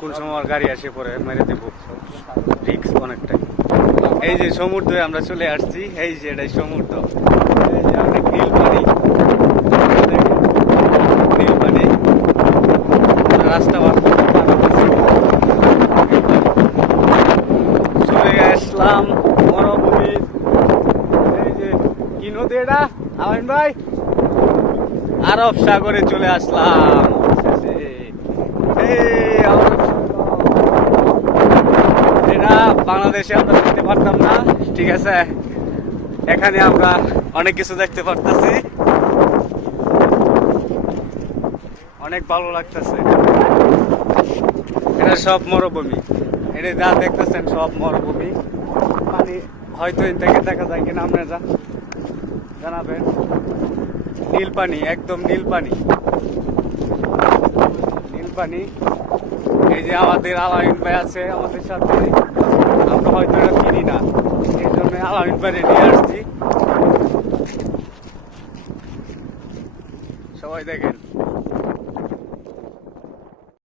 কোন সময় আমার গাড়ি আসে পরে মেরে দেবো, রিক্স অনেকটাই। এই যে সমুদ্রে আমরা চলে আসছি, এই যে এটাই সমুদ্র, এই যে অনেক নীল পানি, নীল পানি, রাস্তা চলে আসলাম মরুভূমি। এই যে কি নদী এটা আমিন ভাই? আরব সাগরে চলে আসলাম। এটা বাংলাদেশে আমরা দেখতে পারতাম না, ঠিক আছে, এখানে আমরা অনেক কিছু দেখতে পারতেছি, অনেক ভালো লাগতেছে। এটা সব মরুভূমি, এটা যা দেখতেছেন সব মরুভূমি। পানি হয়তো এর থেকে দেখা যায় কিনা আপনারা জানাবেন। নীল পানি, একদম নীল পানি, নীল পানি। এই যে আমাদের আলামিন ভাই আছে আমাদের সাথে, আমরা হয়তো এটা চিনি না, এই জন্য আলামিন ভাই নিয়ে আসছি। সবাই দেখেন।